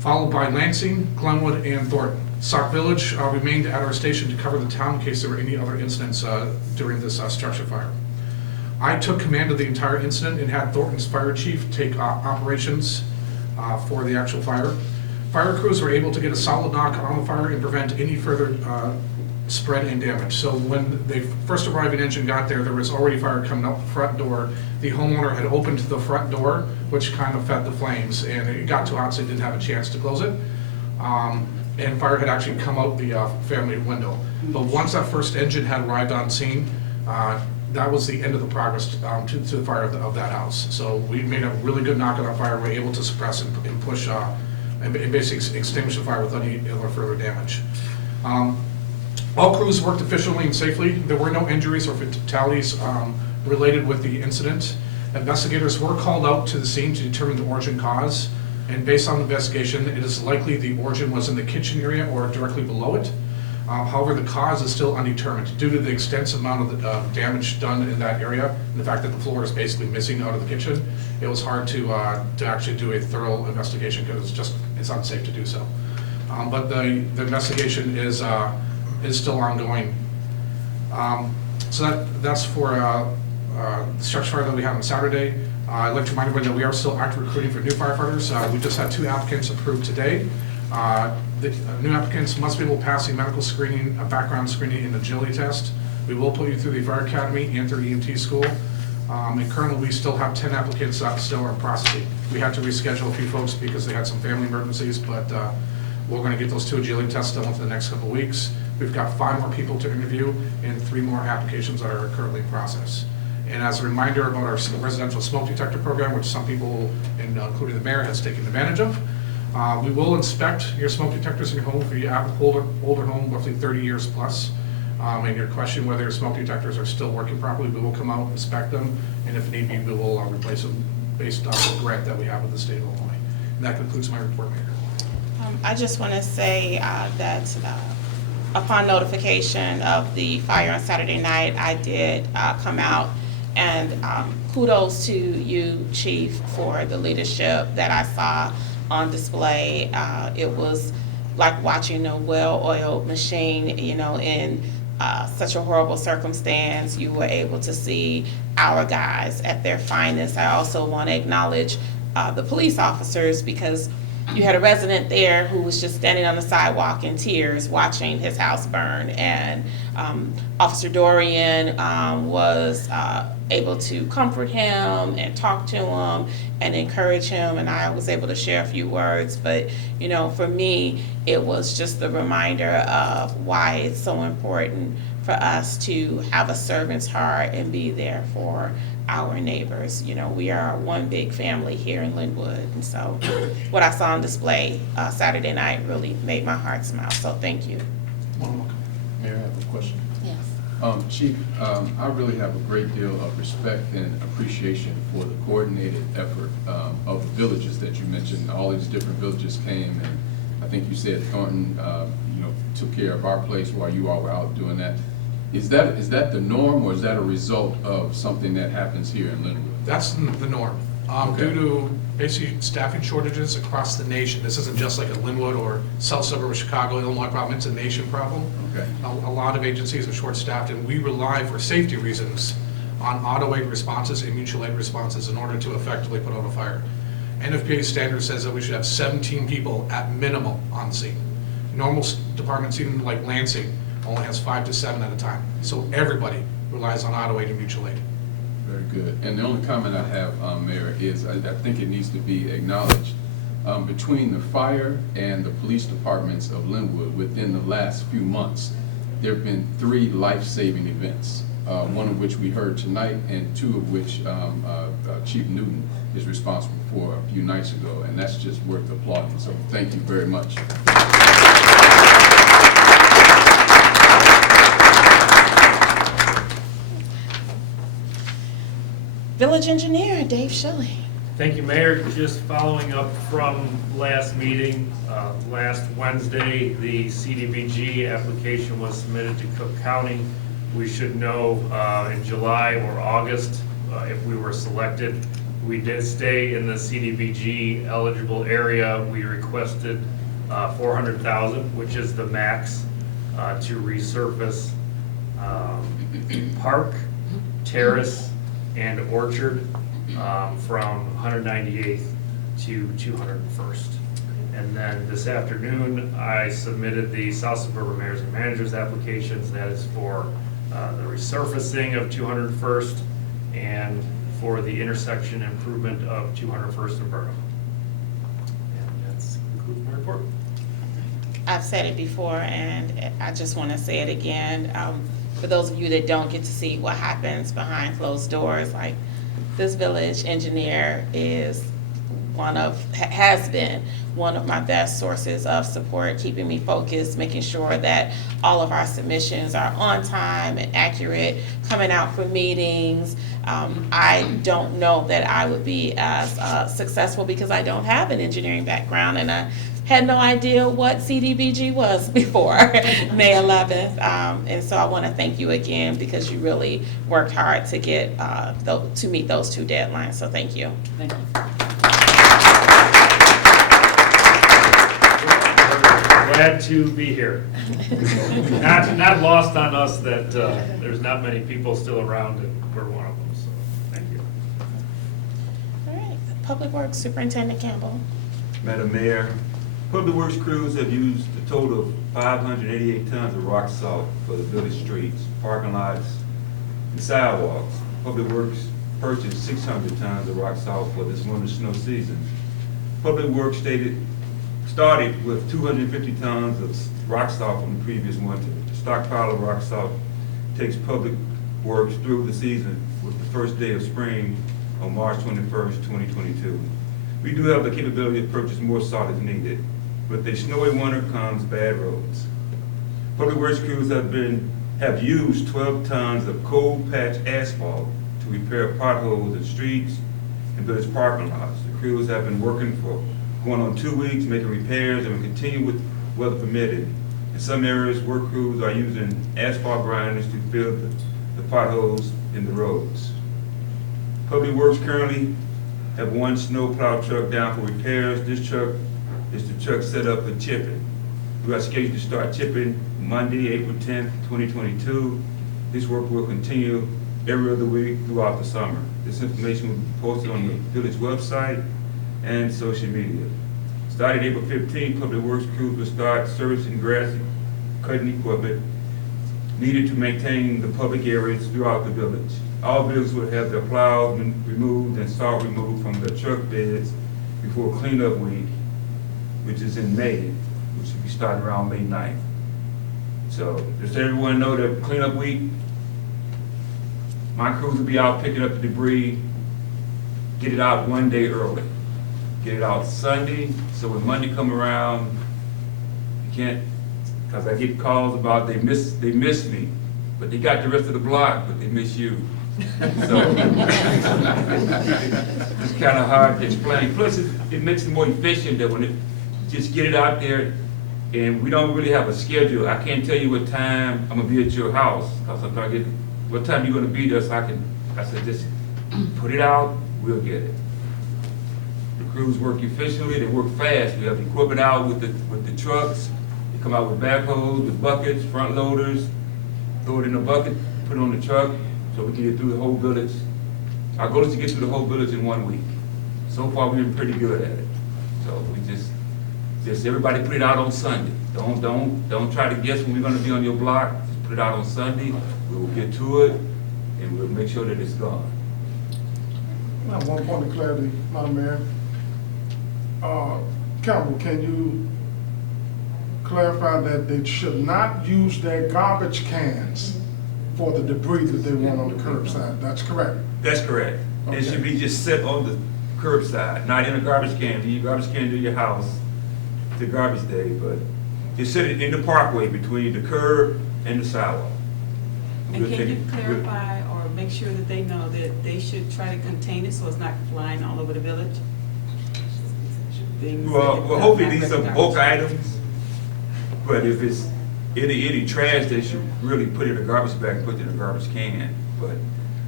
Followed by Lansing, Glenwood, and Thornton. Sauk Village remained at our station to cover the town in case there were any other incidents during this structure fire. I took command of the entire incident and had Thornton's fire chief take operations for the actual fire. Fire crews were able to get a solid knock on the fire and prevent any further spread and damage. So when the first arriving engine got there, there was already fire coming out the front door. The homeowner had opened the front door, which kind of fed the flames, and it got too hot, so he didn't have a chance to close it. And fire had actually come out the family window. But once that first engine had arrived on scene, that was the end of the progress to the fire of that house. So we made a really good knock on that fire. We were able to suppress and push and basically extinguish the fire without any further damage. All crews worked efficiently and safely. There were no injuries or fatalities related with the incident. Investigators were called out to the scene to determine the origin cause. And based on the investigation, it is likely the origin was in the kitchen area or directly below it. However, the cause is still undetermined. Due to the extensive amount of damage done in that area, and the fact that the floor is basically missing out of the kitchen, it was hard to actually do a thorough investigation because it's unsafe to do so. But the investigation is still ongoing. So that's for the structure fire that we have on Saturday. I'd like to remind everybody that we are still actively recruiting for new firefighters. We just had 2 applicants approved today. The new applicants must be able to pass a medical screening, a background screening, and agility test. We will put you through the fire academy and through EMT school. And currently we still have 10 applicants that still are processing. We had to reschedule a few folks because they had some family emergencies, but we're going to get those 2 agility tests done within the next couple of weeks. We've got 5 more people to interview and 3 more applications that are currently in process. And as a reminder about our residential smoke detector program, which some people, including the mayor, has taken advantage of, we will inspect your smoke detectors in your home if you have an older home, roughly 30 years plus. And your question whether your smoke detectors are still working properly, we will come out, inspect them, and if need be, we will replace them based on the grant that we have with the state of Illinois. And that concludes my report, Mayor. I just want to say that upon notification of the fire on Saturday night, I did come out, and kudos to you, Chief, for the leadership that I saw on display. It was like watching a well-oiled machine, in such a horrible circumstance. You were able to see our guys at their finest. I also want to acknowledge the police officers, because you had a resident there who was just standing on the sidewalk in tears watching his house burn, and Officer Dorian was able to comfort him and talk to him and encourage him, and I was able to share a few words. But for me, it was just the reminder of why it's so important for us to have a servant's heart and be there for our neighbors. We are one big family here in Lynwood, and so what I saw on display Saturday night really made my heart smile. So thank you. Mayor, I have a question. Yes. Chief, I really have a great deal of respect and appreciation for the coordinated effort of the villages that you mentioned. All these different villages came, and I think you said Thornton, took care of our place while you all were out doing that. Is that the norm, or is that a result of something that happens here in Lynwood? That's the norm. Okay. Due to basically staffing shortages across the nation, this isn't just like a Lynwood or South Suburban of Chicago, Illinois problem, it's a nation problem. Okay. A lot of agencies are short-staffed, and we rely, for safety reasons, on auto-aid responses and mutual aid responses in order to effectively put out a fire. NFPA standard says that we should have 17 people at minimum on scene. Normal departments, even like Lansing, only has 5 to 7 at a time. So everybody relies on auto aid and mutual aid. Very good. And the only comment I have, Mayor, is I think it needs to be acknowledged. Between the fire and the police departments of Lynwood, within the last few months, there have been 3 life-saving events, one of which we heard tonight, and 2 of which Chief Newton is responsible for a few nights ago, and that's just worth applauding. So thank you very much. Village Engineer Dave Shelley. Thank you, Mayor. Just following up from last meeting, last Wednesday, the CDBG application was submitted to Cook County. We should know in July or August if we were selected. We did stay in the CDBG eligible area. We requested $400,000, which is the max to resurface Park, Terrace, and Orchard from 198th to 201st. And then this afternoon, I submitted the South Suburban Mayors and Managers applications. That is for the resurfacing of 201st and for the intersection improvement of 201st and Burnham. And that's concludes my report. I've said it before, and I just want to say it again. For those of you that don't get to see what happens behind closed doors, like this village engineer has been one of my best sources of support, keeping me focused, making sure that all of our submissions are on time and accurate, coming out for meetings. I don't know that I would be as successful because I don't have an engineering background, and I had no idea what CDBG was before May 11th. And so I want to thank you again because you really worked hard to get to meet those two deadlines. So thank you. Thank you. Glad to be here. Not lost on us that there's not many people still around, and we're one of them, so thank you. All right, Public Works Superintendent Campbell. Madam Mayor, Public Works crews have used a total of 588 tons of rock salt for the village streets, parking lots, and sidewalks. Public Works purchased 600 tons of rock salt for this winter snow season. Public Works started with 250 tons of rock salt from the previous winter. The stockpile of rock salt takes Public Works through the season with the first day of spring on March 21st, 2022. We do have the capability to purchase more salt as needed. With a snowy winter comes bad roads. Public Works crews have used 12 tons of cold patch asphalt to repair potholes in streets and village parking lots. The crews have been working for going on 2 weeks, making repairs, and will continue with weather permitting. In some areas, work crews are using asphalt grinders to fill the potholes in the roads. Public Works currently have one snow plow truck down for repairs. This truck is the truck set up for chipping. We are scheduled to start chipping Monday, April 10th, 2022. This work will continue every other week throughout the summer. This information will be posted on the village website and social media. Starting April 15th, Public Works crews will start servicing grass cutting equipment needed to maintain the public areas throughout the village. All villagers will have their plows removed and salt removed from their truck beds before cleanup week, which is in May, which will be starting around May 9th. So just so everyone know that cleanup week, my crews will be out picking up the debris, get it out one day early. Get it out Sunday, so when Monday come around, you can't, because I get calls about they miss me, but they got the rest of the block, but they miss you. So it's kind of hard to explain. Plus, it makes it more efficient that when just get it out there, and we don't really have a schedule. I can't tell you what time I'm gonna be at your house, because if I get what time you're gonna be there, so I said just put it out, we'll get it. The crews work efficiently, they work fast. We have equipment out with the trucks. They come out with backhoes, with buckets, front loaders, throw it in a bucket, put it on the truck, so we can get through the whole village. Our goal is to get through the whole village in 1 week. So far, we've been pretty good at it. So we just everybody put it out on Sunday. Don't try to guess when we're gonna be on your block. Just put it out on Sunday. We will get to it, and we'll make sure that it's gone. I have one point of clarity, Madam Mayor. Campbell, can you clarify that they should not use their garbage cans for the debris that they want on the curbside? That's correct? That's correct. Okay. It should be just set on the curbside, not in a garbage can. Your garbage can to your house, to garbage day, but just set it in the parkway between the curb and the sidewalk. And can you clarify or make sure that they know that they should try to contain it so it's not flying all over the village? Well, hopefully these are bulk items, but if it's any trash, they should really put it in a garbage bag and put it in a garbage can. But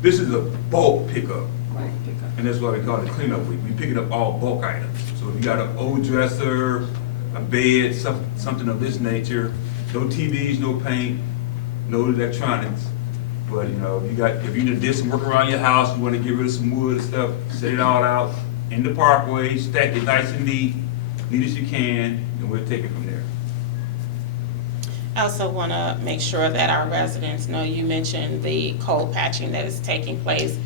this is a bulk pickup. Right, pickup. And that's why we call it cleanup week. We pick it up all bulk items. So if you got an old dresser, a bed, something of this nature, no TVs, no paint, no electronics. But if you need to do some work around your house, you want to get rid of some wood and stuff, set it all out, in the parkway, stack it nice and neat as you can, and we'll take it from there. I also want to make sure that our residents know, you mentioned the coal patching that is taking place.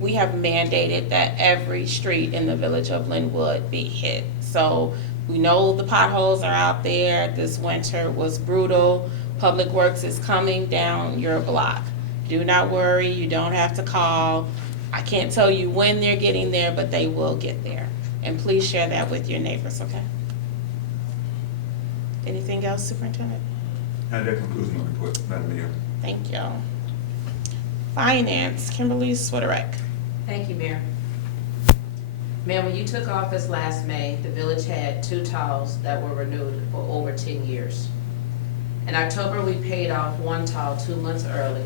We have mandated that every street in the village of Lynwood be hit. So we know the potholes are out there. This winter was brutal. Public Works is coming down your block. Do not worry, you don't have to call. I can't tell you when they're getting there, but they will get there. And please share that with your neighbors, okay? Anything else, Superintendent? And that concludes my report, Madam Mayor. Thank you. Finance, Kimberly Switterick. Thank you, Mayor. Ma'am, when you took office last May, the village had 2 tolls that were renewed for over 10 years. In October, we paid off 1 toll 2 months early,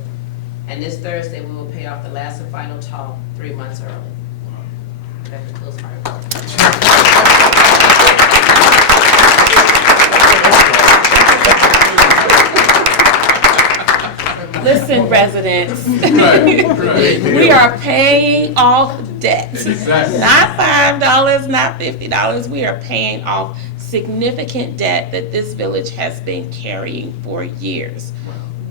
and this Thursday, we will pay off the last and final toll 3 months early. That concludes my report. Listen, residents, we are paying off debt. Exactly. Not $5, not $50. We are paying off significant debt that this village has been carrying for years.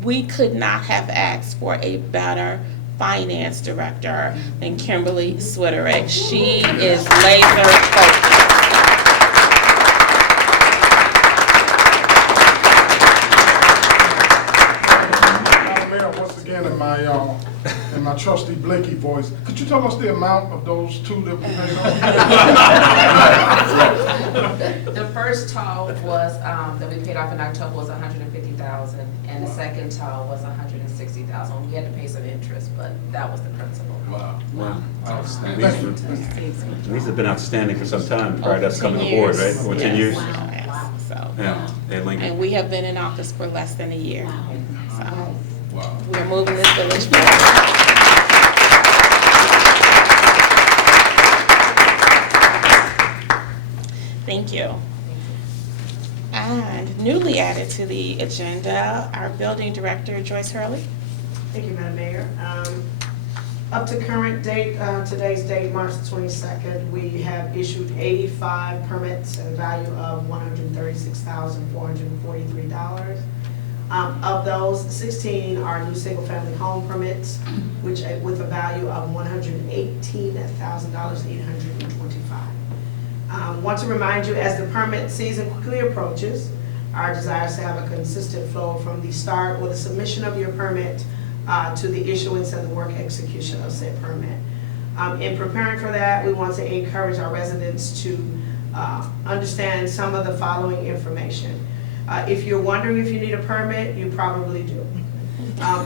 We could not have asked for a better finance director than Kimberly Switterick. She is laser focused. In my trusty Blakey voice, could you tell us the amount of those 2 that we paid off? The first toll was, that we paid off in October was $150,000, and the second toll was $160,000. We had to pay some interest, but that was the principal. Wow. These have been outstanding for some time prior to us coming aboard, right? Over 10 years? Yes. So, Yeah, they linger. and we have been in office for less than a year. So Wow. we're moving this village forward. Thank you. And newly added to the agenda, our building director, Joyce Hurley. Thank you, Madam Mayor. Up to current date, today's date, March 22nd, we have issued 85 permits at a value of $136,443. Of those, 16 are new single-family home permits, which with a value of $118,825. Want to remind you, as the permit season quickly approaches, our desire is to have a consistent flow from the start or the submission of your permit to the issuance and the work execution of said permit. In preparing for that, we want to encourage our residents to understand some of the following information. If you're wondering if you need a permit, you probably do.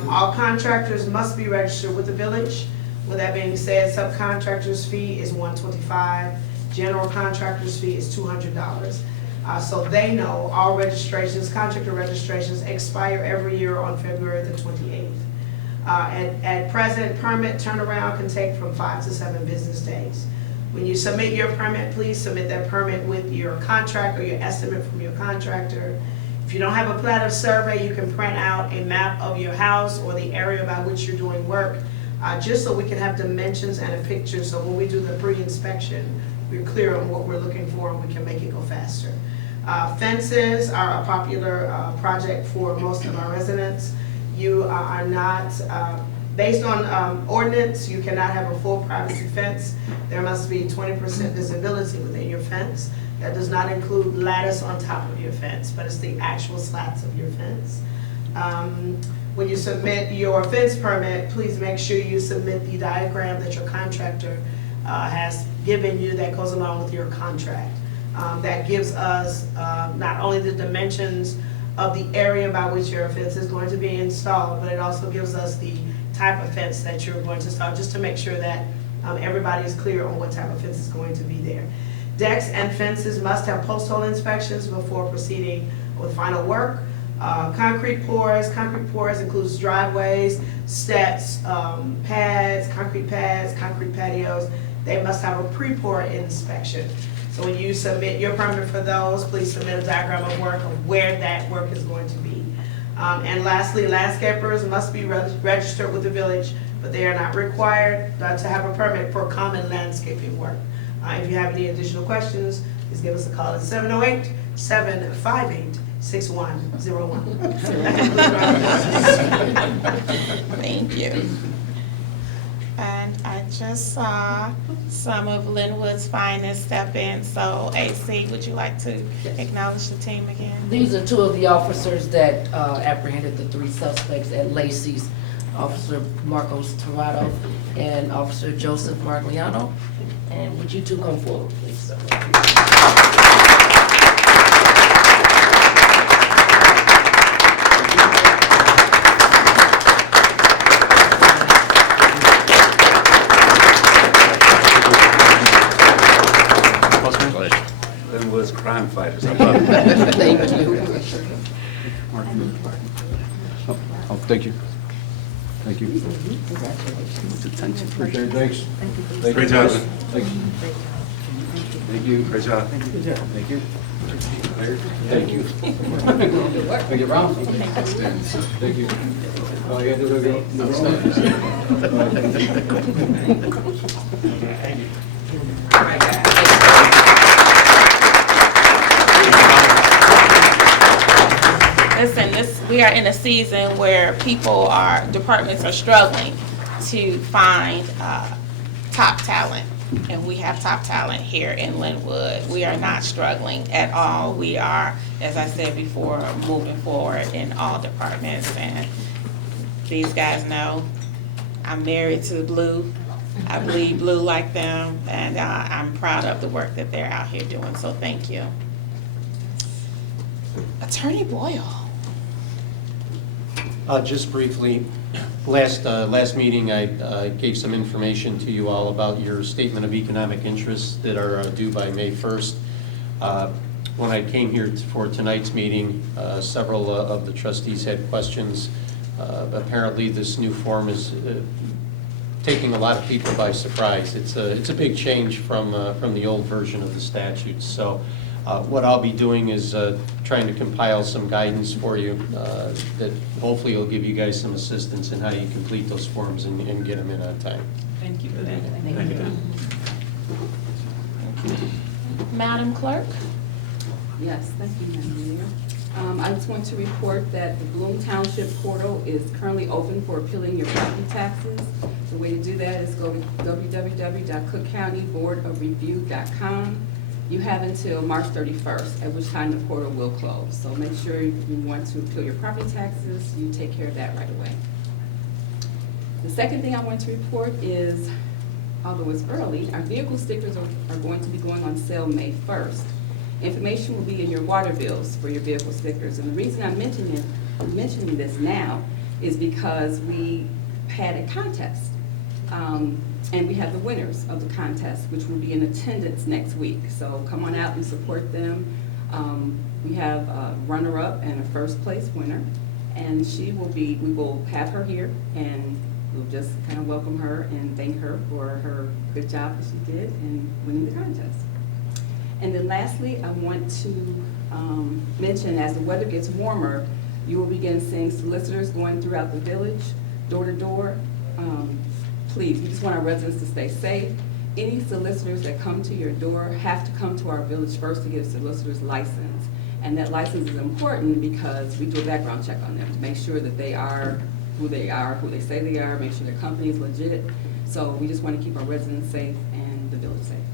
All contractors must be registered with the village. With that being said, subcontractors' fee is $125. General contractors' fee is $200. So they know all registrations, contractor registrations expire every year on February the 28th. At present, permit turnaround can take from 5 to 7 business days. When you submit your permit, please submit that permit with your contract or your estimate from your contractor. If you don't have a plat of survey, you can print out a map of your house or the area by which you're doing work, just so we can have dimensions and a picture, so when we do the pre-inspection, we're clear on what we're looking for and we can make it go faster. Fences are a popular project for most of our residents. You are not, based on ordinance, you cannot have a full privacy fence. There must be 20% visibility within your fence. That does not include lattice on top of your fence, but it's the actual slats of your fence. When you submit your fence permit, please make sure you submit the diagram that your contractor has given you that goes along with your contract. That gives us not only the dimensions of the area by which your fence is going to be installed, but it also gives us the type of fence that you're going to install, just to make sure that everybody is clear on what type of fence is going to be there. Decks and fences must have post-hole inspections before proceeding with final work. Concrete pours includes driveways, steps, pads, concrete patios. They must have a pre-pour inspection. So when you submit your permit for those, please submit a diagram of work of where that work is going to be. And lastly, landscapers must be registered with the village but they are not required to have a permit for common landscaping work. If you have any additional questions, please give us a call at 708-758-6101. Thank you. And I just saw some of Lynwood's finest step in, so AC, would you like to acknowledge the team again? These are two of the officers that apprehended the three suspects at Lacey's, Officer Marcos Torado and Officer Joseph Margliano. And would you two come forward, please? Lynwood's crime fighters. I love it. Thank you. Oh, thank you. Thank you. Attention. Appreciate it, thanks. Great job. Thank you. Thank you. Great job. Thank you. Thank you. Make it round. Thank you. Oh, you gotta do Listen, we are in a season where departments are struggling to find top talent. And we have top talent here in Lynwood. We are not struggling at all. We are, as I said before, moving forward in all departments. And these guys know I'm married to blue. I bleed blue like them. And I'm proud of the work that they're out here doing. So thank you. Attorney Boyle. Just briefly, last meeting, I gave some information to you all about your statement of economic interests that are due by May 1st. When I came here for tonight's meeting, several of the trustees had questions. Apparently, this new form is taking a lot of people by surprise. It's a big change from the old version of the statute. So what I'll be doing is trying to compile some guidance for you that hopefully will give you guys some assistance in how you complete those forms and get them in on time. Thank you for that. Thank you. Madam Clerk. Yes, thank you, Madam Mayor. I just want to report that the Bloom Township portal is currently open for appealing your property taxes. The way to do that is go to www.cookcountyboardofreview.com. You have until March 31st, at which time the portal will close. So make sure if you want to appeal your property taxes, you take care of that right away. The second thing I want to report is, although it's early, our vehicle stickers are going to be going on sale May 1st. Information will be in your water bills for your vehicle stickers. And the reason I'm mentioning this now is because we had a contest. And we have the winners of the contest, which will be in attendance next week. So come on out and support them. We have a runner-up and a first place winner. And we will have her here, and we'll just kind of welcome her and thank her for her good job that she did in winning the contest. And then lastly, I want to mention, as the weather gets warmer, you will begin seeing solicitors going throughout the village, door to door. Please, we just want our residents to stay safe. Any solicitors that come to your door have to come to our village first to get a solicitor's license. And that license is important because we do a background check on them to make sure that they are, who they say they are, make sure their company is legit. So we just want to keep our residents safe and the village safe.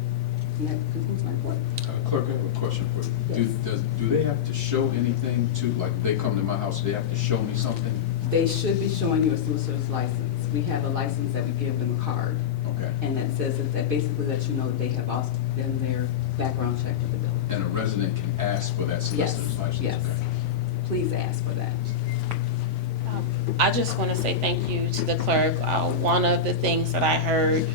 And that concludes my report. Clerk, I have a question for you. Yes. Do they have to show anything to, like, they come to my house, do they have to show me something? They should be showing you a solicitor's license. We have a license that we give them a card. Okay. And that says that basically lets you know that they have also done their background check of the bill. And a resident can ask for that solicitor's license? Yes. Okay. Please ask for that. I just want to say thank you to the clerk. One of the things that I heard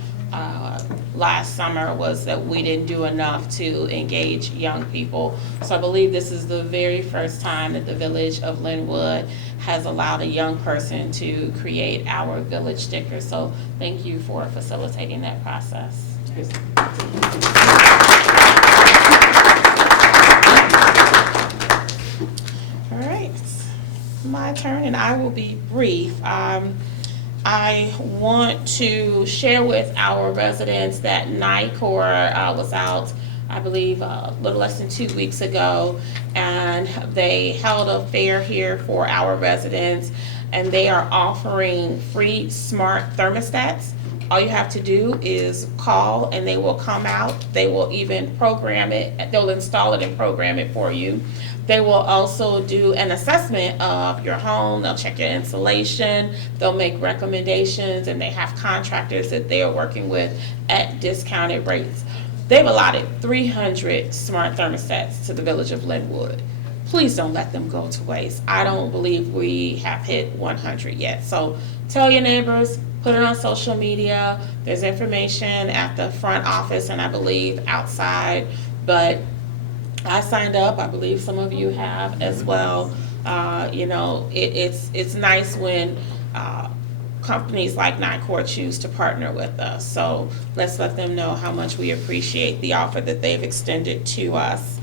last summer was that we didn't do enough to engage young people. So I believe this is the very first time that the village of Lynwood has allowed a young person to create our village sticker. So thank you for facilitating that process. Yes. All right, my turn, and I will be brief. I want to share with our residents that NICOR was out, I believe, a little less than 2 weeks ago, and they held a fair here for our residents, and they are offering free smart thermostats. All you have to do is call and they will come out. They will even program it. They'll install it and program it for you. They will also do an assessment of your home. They'll check your insulation. They'll make recommendations, and they have contractors that they are working with at discounted rates. They've allotted 300 smart thermostats to the village of Lynwood. Please don't let them go to waste. I don't believe we have hit 100 yet. So tell your neighbors, put it on social media. There's information at the front office and I believe outside. But I signed up. I believe some of you have as well. It's nice when companies like NICOR choose to partner with us. So let's let them know how much we appreciate the offer that they've extended to us.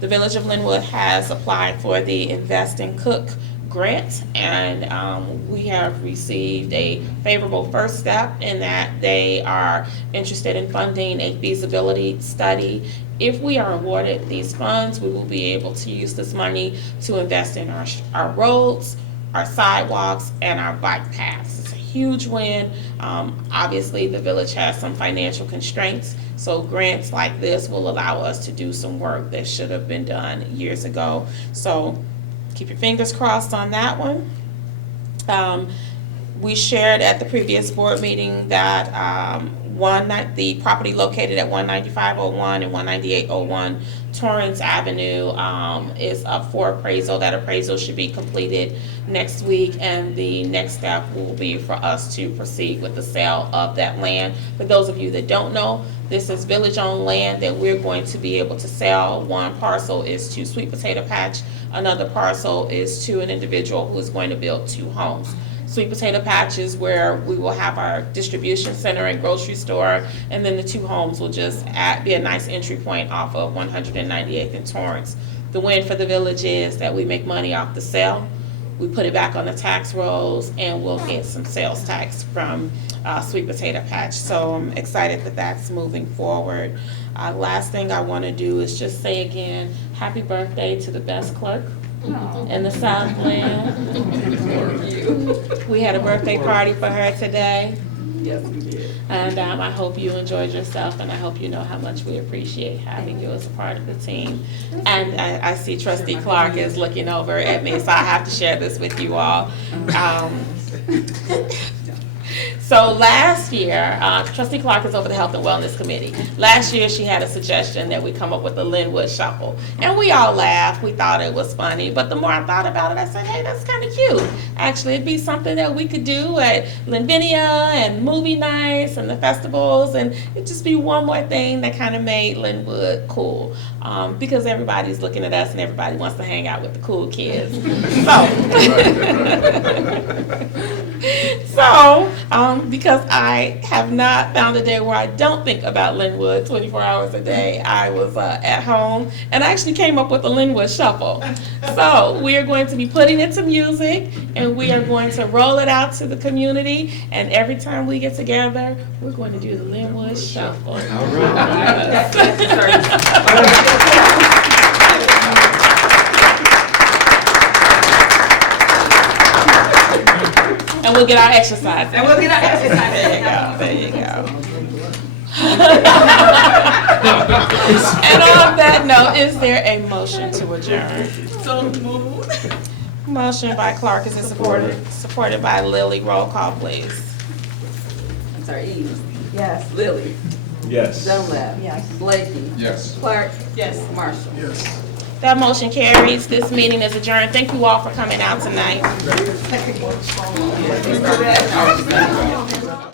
The Village of Lynwood has applied for the Invest and Cook grant, and we have received a favorable first step in that they are interested in funding a feasibility study. If we are awarded these funds, we will be able to use this money to invest in our roads, our sidewalks, and our bike paths. It's a huge win. Obviously, the village has some financial constraints, so grants like this will allow us to do some work that should have been done years ago. So keep your fingers crossed on that one. We shared at the previous board meeting that the property located at 19501 and 19801 Torrance Avenue is up for appraisal. That appraisal should be completed next week, and the next step will be for us to proceed with the sale of that land. For those of you that don't know, this is village-owned land that we're going to be able to sell. One parcel is to Sweet Potato Patch. Another parcel is to an individual who is going to build 2 homes. Sweet Potato Patch is where we will have our distribution center and grocery store, and then the 2 homes will just be a nice entry point off of 198th and Torrance. The win for the village is that we make money off the sale. We put it back on the tax rolls, and we'll get some sales tax from Sweet Potato Patch. So I'm excited that that's moving forward. Last thing I want to do is just say again, happy birthday to the best clerk in the Southland. We had a birthday party for her today. Yes, we did. And I hope you enjoyed yourself, and I hope you know how much we appreciate having you as a part of the team. And I see Trustee Clark is looking over at me, so I have to share this with you all. So last year, Trustee Clark is over the Health and Wellness Committee. Last year, she had a suggestion that we come up with a Lynwood Shuffle. And we all laughed. We thought it was funny. But the more I thought about it, I said, hey, that's kind of cute. Actually, it'd be something that we could do at Linvinia and movie nights and the festivals. And it'd just be one more thing that kind of made Lynwood cool. Because everybody's looking at us and everybody wants to hang out with the cool kids. So, because I have not found a day where I don't think about Lynwood 24 hours a day, I was at home and I actually came up with a Lynwood Shuffle. So we are going to be putting it to music and we are going to roll it out to the community, and every time we get together, we're going to do the Lynwood Shuffle. All right. And we'll get our exercise. And we'll get our exercise. There you go. And on that note, is there a motion to adjourn? So moved. Motion by Clark, is it supported? Supported by Lily. Roll call, please. I'm sorry, Eve. Yes. Lily. Yes. Dunlap. Yes. Blakey. Yes. Clark. Yes. Marshall. Yes. That motion carries. This meeting is adjourned. Thank you all for coming out tonight.